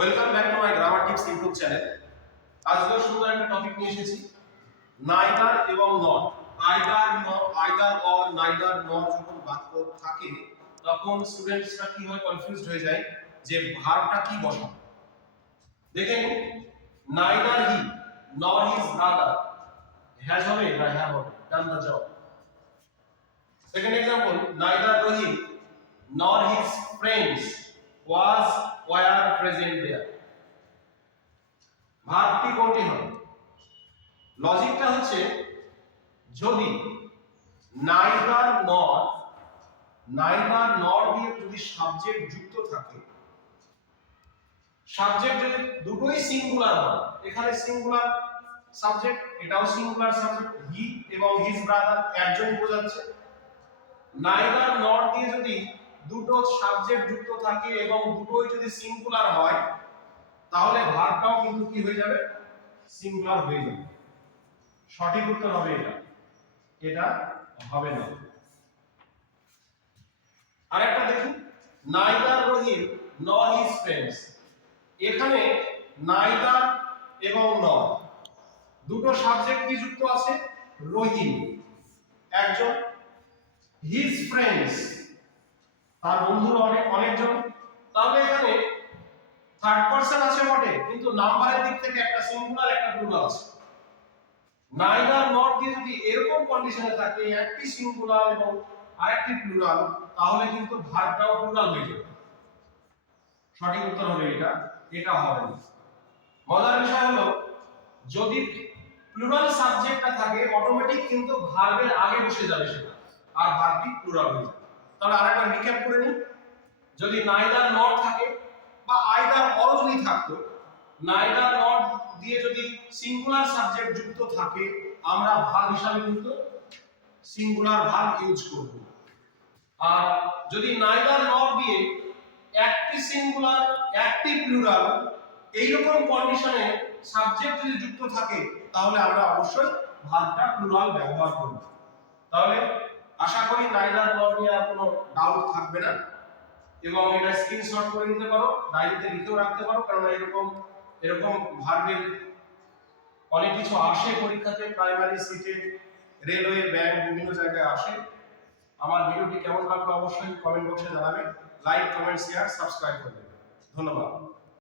Welcome back to my grammar tips YouTube channel. আজকে সুন্দর একটা টপিক নিয়ে এসেছি, নাইদার এবং not. Either or neither not যখন বাক্য থাকে তখন স্টুডেন্টসরা কি হয়, কনফিউজড হয়ে যায় যে ভার্বটা কি বসাবো। দেখেন, নাইদার হি নর হিজ ব্রাদার হ্যাজ হবে না হ্যাভ হবে, done the job. Second example, neither Rohit nor his friends were present there. ভার্বটি কোনটি হবে? লজিকটা হচ্ছে, যদি নাইদার নর দিয়ে যদি সাবজেক্ট যুক্ত থাকে, সাবজেক্ট যদি দুটোই সিঙ্গুলার হয়, এখানে সিঙ্গুলার সাবজেক্ট, এটাও সিঙ্গুলার সাবজেক্ট, হি এবং হিজ ব্রাদার একজনই বোঝাচ্ছে। নাইদার নর দিয়ে যদি দুটো সাবজেক্ট যুক্ত থাকে এবং দুটোই যদি সিঙ্গুলার হয়, তাহলে ভার্বটাও কিন্তু কি হয়ে যাবে, সিঙ্গুলার হয়ে যাবে। সঠিক উত্তর হবে এটা হবে না। আরেকটা দেখুন, নাইদার রোহিত নর হিজ ফ্রেন্ডস। এখানে নাইদার এবং নর দুটো সাবজেক্ট কি যুক্ত আছে, রোহিত একজন, হিজ ফ্রেন্ডস তার বন্ধুরা অনেকজন। তাহলে এখানে থার্ড পারসন আছে বটে, কিন্তু নাম্বারের দিক থেকে একটা সিঙ্গুলার একটা প্লুরাল আছে। নাইদার নট দিয়ে যদি এরকম কন্ডিশনে থাকে, একটি সিঙ্গুলার এবং আরেকটি প্লুরাল, তাহলে কিন্তু ভার্বটাও প্লুরাল হয়ে যাবে। সঠিক উত্তর হবে এটা হবে না। মজার বিষয় হলো, যদি প্লুরাল সাবজেক্টটা থাকে, অটোমেটিক কিন্তু ভার্বের আগে বসে যাবে সেটা, আর ভার্বটি প্লুরাল হয়ে যাবে। তাহলে আরেকটা রিক্যাপ করে নিই, যদি নাইদার নট থাকে বা আইদার অর যদি থাকতো, নাইদার নট দিয়ে যদি সিঙ্গুলার সাবজেক্ট যুক্ত থাকে, আমরা ভার্ব হিসাবে কিন্তু সিঙ্গুলার ভার্ব ইউজ করব। আর যদি নাইদার নট দিয়ে একটি সিঙ্গুলার একটি প্লুরাল এইরকম কন্ডিশনে সাবজেক্ট যদি যুক্ত থাকে, তাহলে আমরা অবশ্যই ভার্বটা প্লুরাল ব্যবহার করব। তাহলে আশা করি নাইদার নট নিয়ে আর কোনো ডাউট থাকবে না, এবং এটা স্ক্রিনশট করে নিতে পারো, ডায়েরিতে লিখেও রাখতে পারো, কারণ এরকম ভার্বের অনেক কিছু আসে পরীক্ষাতে, প্রাইমারি, সিটে, রেলওয়ে, ব্যাংক, বিভিন্ন জায়গায় আসে। আমার ভিডিওটি কেমন লাগলো অবশ্যই কমেন্ট বক্সে জানাবেন। লাইক, কমেন্ট, শেয়ার, সাবস্ক্রাইব করবেন। ধন্যবাদ।